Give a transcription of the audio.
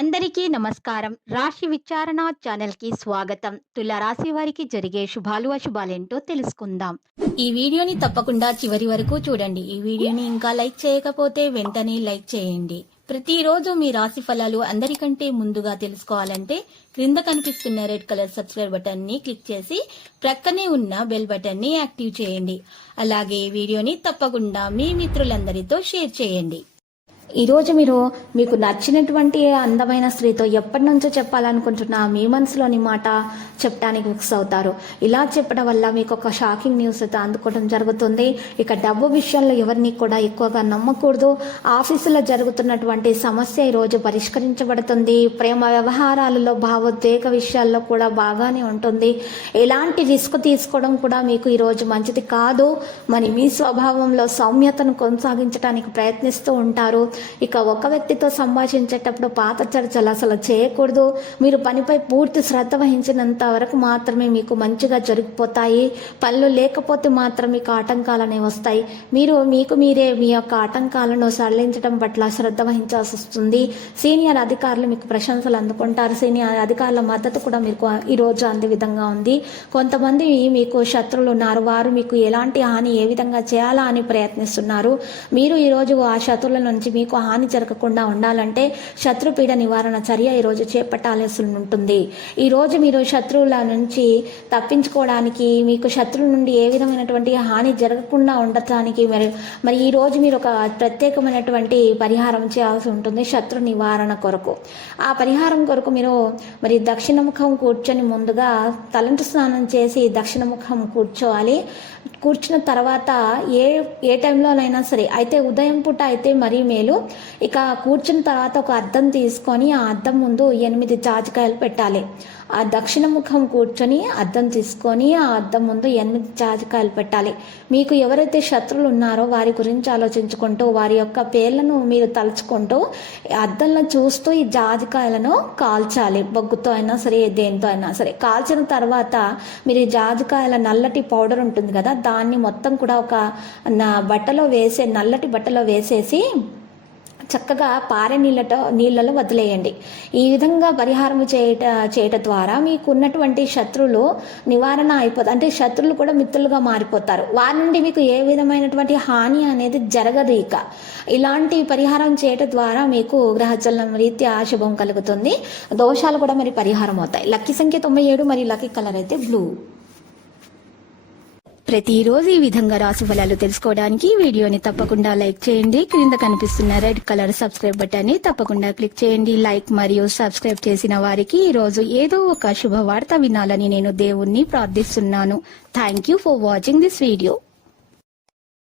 అందరికీ నమస్కారం. రాశి విచారణ ఛానల్‌కి స్వాగతం. తుల రాశి వారికి జరిగే శుభాలు, అశుభాలేంటో తెలుసుకుందాం. ఈ వీడియోని తప్పకుండా చివరి వరకు చూడండి. ఈ వీడియోని ఇంకా లైక్ చేయకపోతే వెంటనే లైక్ చేయండి. ప్రతిరోజు మీ రాశి ఫలాలు అందరికంటే ముందుగా తెలుసుకోవాలంటే క్రింద కనిపిస్తున్న రెడ్ కలర్ సబ్స్క్రైబ్ బటన్ ని క్లిక్ చేసి ప్రక్కనే ఉన్న బెల్ బటన్ ని యాక్టివ్ చేయండి. అలాగే వీడియోని తప్పకుండా మీ మిత్రులందరితో షేర్ చేయండి. ఈరోజు మీకు నచ్చినటువంటి అందమైన స్త్రీతో ఎప్పటి నుంచో చెప్పాలనుకుంటున్నా మీ మనసులోని మాట చెప్పడానికి ఫిక్స్ అవుతారు. ఇలా చెప్పడం వల్ల మీకు ఒక షాకింగ్ న్యూస్ అయితే అందుకోవడం జరుగుతుంది. ఇక డబ్బు విషయంలో ఎవరిని కూడా ఎక్కువగా నమ్మకూడదు. ఆఫీసులో జరుగుతున్నటువంటి సమస్య ఈరోజు పరిష్కరించబడుతుంది. ప్రేమ వ్యవహారాలలో భావోద్వేగ విషయాల్లో కూడా బాగానే ఉంటుంది. ఎలాంటి రిస్క్ తీసుకోవడం కూడా మీకు ఈరోజు మంచిది కాదు. మరి మీ స్వభావంలో సౌమ్యతను కొనసాగించడానికి ప్రయత్నిస్తూ ఉంటారు. ఇక ఒక వ్యక్తితో సంభాషించేటప్పుడు పాత చర్చలు అసలు చేయకూడదు. మీరు పనిపై పూర్తి శ్రద్ధ వహించినంత వరకు మాత్రమే మీకు మంచిగా జరిగిపోతాయి. పనులు లేకపోతే మాత్రం మీకు ఆటంకాలు అనేవి వస్తాయి. మీరే మీ యొక్క ఆటంకాలను సడలించడం పట్ల శ్రద్ధ వహించాల్సి వస్తుంది. సీనియర్ అధికారులు మీకు ప్రశంసలు అందుకుంటారు. సీనియర్ అధికారుల మద్దతు కూడా మీకు ఈరోజు అందే విధంగా ఉంది. కొంతమంది మీకు శత్రువులు ఉన్నారు. వారు మీకు ఎలాంటి హాని ఏ విధంగా చేయాలా అని ప్రయత్నిస్తున్నారు. మీరు ఈరోజు ఆ శత్రువుల నుంచి మీకు హాని జరగకుండా ఉండాలంటే శత్రుపీడ నివారణ చర్య ఈరోజు చేపట్టాల్సి ఉంటుంది. ఈరోజు మీరు శత్రువుల నుంచి తప్పించుకోవడానికి, మీకు శత్రువుల నుండి ఏ విధమైనటువంటి హాని జరగకుండా ఉండటానికి మరి ఈరోజు మీరు ఒక ప్రత్యేకమైనటువంటి పరిహారం చేయాల్సి ఉంటుంది శత్రు నివారణ కొరకు. ఆ పరిహారం కొరకు మీరు మరి దక్షిణముఖం కూర్చొని ముందుగా తలంటు స్నానం చేసి దక్షిణముఖం కూర్చోవాలి. కూర్చున్న తర్వాత ఏ టైంలోనైనా సరే, అయితే ఉదయం పూట అయితే మరీ మేలు. ఇక కూర్చున్న తర్వాత ఒక అద్దం తీసుకొని ఆ అద్దం ముందు 8 జాజికాయలు పెట్టాలి. ఆ దక్షిణ ముఖం కూర్చొని అద్దం తీసుకొని ఆ అద్దం ముందు 8 జాజికాయలు పెట్టాలి. మీకు ఎవరైతే శత్రువులు ఉన్నారో వారి గురించి ఆలోచించుకుంటూ వారి యొక్క పేర్లను మీరు తలుచుకుంటూ అద్దంలో చూస్తూ ఈ జాజికాయలను కాల్చాలి. బొగ్గుతో అయినా సరే, దేంతో అయినా సరే. కాల్చిన తర్వాత మీరు ఈ జాజికాయల నల్లటి పౌడర్ ఉంటుంది కదా, దాన్ని మొత్తం కూడా ఒక నల్లటి బట్టలో వేసేసి చక్కగా పారే నీళ్ళలో వదిలేయండి. ఈ విధంగా పరిహారం చేయటం ద్వారా మీకు ఉన్నటువంటి శత్రువులు నివారణ అయిపోతుంది. అంటే శత్రువులు కూడా మిత్రులుగా మారిపోతారు. వారి నుండి మీకు ఏ విధమైనటువంటి హాని అనేది జరగదు. ఇక ఇలాంటి పరిహారం చేయటం ద్వారా మీకు గ్రహచలనం రీత్యా శుభం కలుగుతుంది. దోషాలు కూడా మరి పరిహారం అవుతాయి. లక్కీ సంఖ్య 97 మరియు లక్కీ కలర్ అయితే బ్లూ. ప్రతిరోజు ఈ విధంగా రాశి ఫలాలు తెలుసుకోవడానికి వీడియోని తప్పకుండా లైక్ చేయండి. క్రింద కనిపిస్తున్న రెడ్ కలర్ సబ్స్క్రైబ్ బటన్ ని తప్పకుండా క్లిక్ చేయండి. లైక్ మరియు సబ్స్క్రైబ్ చేసిన వారికి ఈ రోజు ఏదో ఒక శుభవార్త వినాలని నేను దేవుణ్ణి ప్రార్థిస్తున్నాను. Thank you for watching this video.